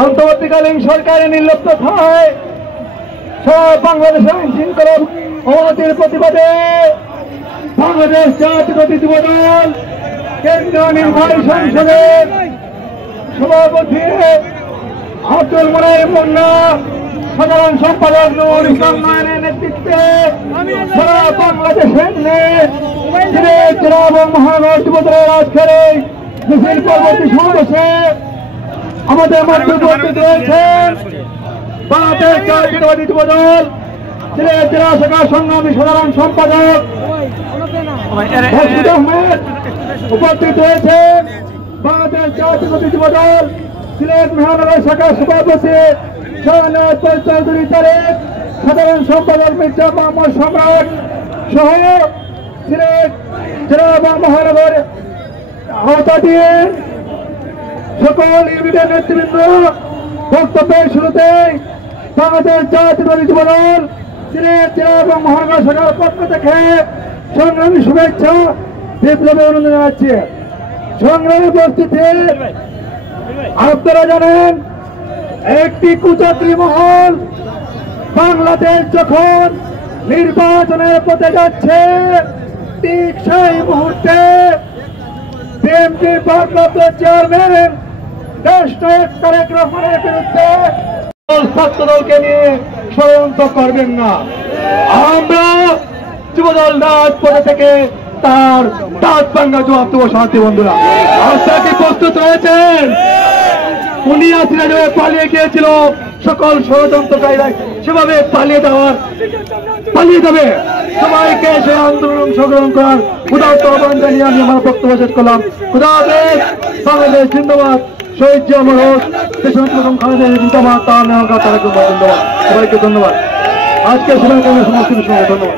অন্তর্বর্তীকালীন সরকারের নির্লিপ্ততায় সব বাংলাদেশের আইন শৃঙ্খলা অবনতির প্রতিবাদে বাংলাদেশ জাতীয়তাবাদী দল কেন্দ্রীয় নির্বাহী সংসদের সভাপতি আব্দুল মোনায়েম মুন্না, সাধারণ সম্পাদক নুরুল ইসলাম নয়নের নেতৃত্বে সারা বাংলাদেশের জেলা এবং মহানগর যুবদলের আজকের এই মিছিল পরবর্তী সমাবেশে আমাদের মধ্যে উপস্থিত রয়েছেন বাংলাদেশ জাতীয়তাবাদী যুবদল সিলেট জেলা শাখা সংগ্রামী সাধারণ সম্পাদক মসজিদ আহমেদ, উপস্থিত রয়েছেন বাংলাদেশ জাতীয়তাবাদী যুবদল সিলেট মহানগর শাখা সভাপতি শাহনাজ চৌধুরী তারেক, সাধারণ সম্পাদক মির্জা মোহাম্মদ সম্রাট সহ সিলেট জেলা এবং মহানগর আওতাধীন সকল ইউনিটের নেতৃবৃন্দ বক্তব্যের শুরুতে বাংলাদেশ জাতীয়তাবাদী যুবদল সিলেট জেলা এবং মহানগর শাখার পক্ষ থেকে সংগ্রামী শুভেচ্ছা বিপ্লবী অভিনন্দন জানাচ্ছি। সংগ্রামী উপস্থিতি, আপনারা জানেন একটি কুচক্রী মহল বাংলাদেশ যখন নির্বাচনের পথে যাচ্ছে ঠিক সেই মুহূর্তে বিএনপির ভারপ্রাপ্ত চেয়ারম্যান দেশনায়ক তারেক রহমানের বিরুদ্ধে ছাত্র দলকে নিয়ে ষড়যন্ত্র করবেন না। আমরা যুবদল রাজপথে থেকে তার দাঁত ভাঙ্গা জবাব দেবো। শান্তি বন্ধুরা, আপনারা কি প্রস্তুত রয়েছেন? উনি আসলে পালিয়ে গিয়েছিল, সকল ষড়যন্ত্রকারীরা সেভাবে পালিয়ে যাবে। সবাইকে সে আন্দোলন অংশগ্রহণ করার উদাত্ত আহ্বান জানিয়ে আমি আমার বক্তব্য শেষ করলাম। খুদা হাফেজ। বাংলাদেশ জিন্দাবাদ। শহীদ জিয়া মরহত, দেশনেত্রী খালেদা জিন্দাবাদ। তার ধন্যবাদ। সবাইকে ধন্যবাদ। আজকে সবাইকে সমস্ত ধন্যবাদ।